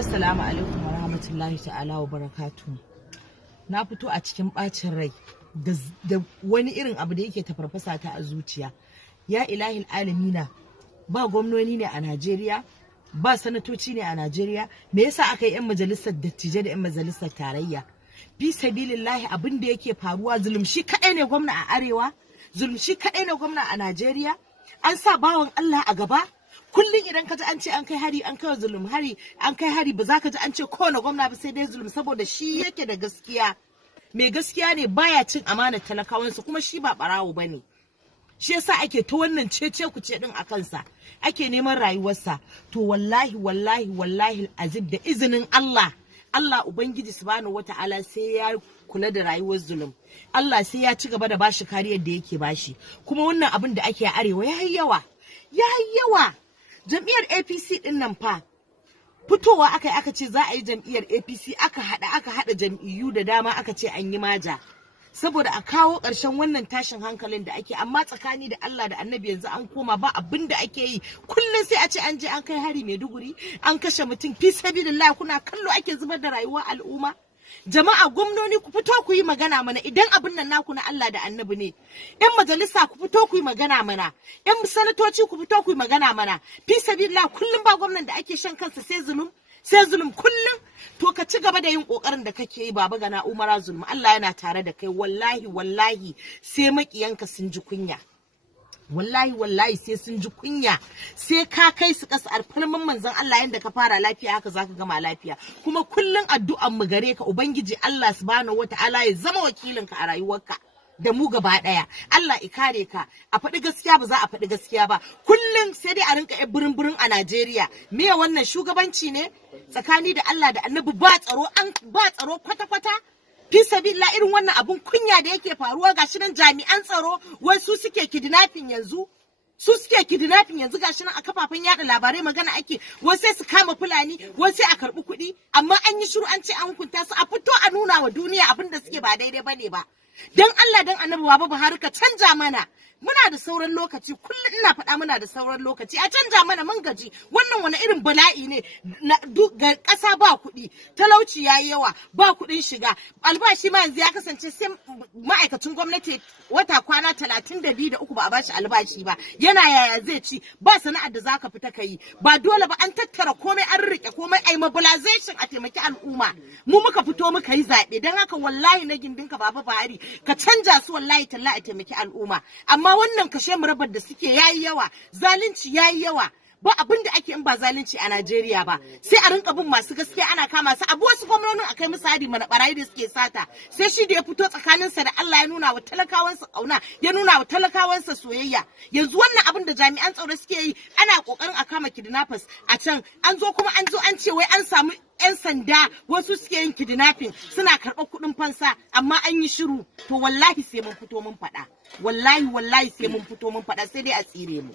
Assalamu alaikum wa rahmatullahi ta'ala wa barakatuhu. Na fito a cikin bacin rai da wani irin abu da yake tafarfasa ta a zuciya. Ya ilahil alamina, ba gwamnoni ne a Najeriya, ba sanatoci ne a Najeriya, me yasa aka yi 'yan majalisar dattijai da 'yan majalisar tarayya? Fi sabilillahi abin da yake faruwa zulumshi kaɗai ne gwamna a arewa, zulumshi kaɗai ne gwamna a Najeriya. An sa bawan Allah a gaba. Kullum idan ka ji an ce an kai hari, an kai zulum hari, an kai hari, ba za ka ji an ce kowane gwamna ba sai dai zulum, saboda shi yake da gaskiya. Mai gaskiya ne, baya cin amanar talakawansa, kuma shi ba barawo bane. Shi yasa ake ta wannan cece ku ce din a kansa, ake neman rayuwarsa. To wallahi azib, da izinin Allah Ubangiji subhanahu wata'ala sai ya kula da rayuwar zulum. Allah sai ya ci gaba da bashi kariyar da yake bashi. Kuma wannan abin da ake a arewa yayi yawa. Jam'iyyar APC din nan fa fitowa aka ce za a yi jam'iyyar APC, aka hada jam'iyyu da dama, aka ce an yi maja saboda a kawo ƙarshen wannan tashin hankalin da ake. Amma tsakani da Allah da Annabi yanzu an koma ba abin da ake yi. Kullum sai a ce an je an kai hari Maiduguri, an kashe mutum. Fi sabilillah, kuna kallo ake zubar da rayuwar al'umma. Jama'a, gwamnoni ku fito ku yi magana mana idan abin nan naku na Allah da Annabi ne. Yan majalisa ku fito ku yi magana mana. Yan sanatoci ku fito ku yi magana mana. Fi sabilillah, kullum ba gwamnan da ake shan kansa sai zulum kullum. To ka ci gaba da yin kokarin da kake yi, baba Gana Umara Zulum. Allah yana tare da kai. Wallahi sai makiyanka sun ji kunya. Wallahi sai sun ji kunya, sai ka kai su kasa alfarman manzon Allah. Yanda ka fara lafiya haka zaka gama lafiya. Kuma kullun addu'an mu gare ka, Ubangiji Allah subhanahu wataala ya zama wakilinka a rayuwarka da mu gaba daya. Allah ya kare ka. A faɗi gaskiya ba za a faɗi gaskiya ba. Kullun sai dai a rinka birin a Najeriya. Me wannan shugabanci ne? Tsakani da Allah da Annabi ba tsaro kwata-kwata. Fi sabilillah, irin wannan abun kunya da yake faruwa, gashi nan jami'an tsaro wai su suke kidnapping yanzu. Gashi nan a kafafen yada labarai magana ake, wai sai su kama Fulani, wai sai a karbi kuɗi, amma an yi shiru, an ce an hukunta su. A fito a nuna wa duniya abin da suke ba daidai bane ba. Dan Allah dan Annabi Baba Buhari ka canja mana. Muna da sauran lokaci, kullum ina faɗa muna da sauran lokaci. A canja mana, mun gaji. Wannan wani irin bala'i ne? Ga ƙasa ba kuɗi, talauci yayi yawa, ba kuɗin shiga. Albashi ma yanzu ya kasance sai ma'aikacin gwamnati wata kwana 32 da uku ba a bashi albashi ba. Yana yaya zai ci? Ba sana'ar da zaka fita kai. Ba dole ba, an tattara komai, an rike komai, ai mobilization a taimaki al'umma. Mu muka fito muka yi zaɓe. Dan haka wallahi na gindinka Baba Buhari, ka canja su wallahi talla a taimaki al'umma. Amma wannan kashe murabar da suke yayi yawa, zalunci yayi yawa. Ba abin da ake in ba zalunci a Najeriya ba. Sai a rinka bin masu gaskiya ana kama su. Abu wasu gwamnonin akai musu hari mana, barayi da suke sata. Sai shi da ya fito tsakaninsa da Allah ya nuna wa talakawansa kauna, ya nuna wa talakawansa soyayya. Yanzu wannan abin da jami'an tsaro suke yi, ana kokarin a kama kidnappers a can. An zo an ce wai an samu 'yan sanda wasu suke yin kidnapping, suna karɓar kuɗin fansa, amma an yi shiru. To wallahi sai mun fito mun faɗa. Wallahi sai mun fito mun faɗa, sai dai a tsire mu.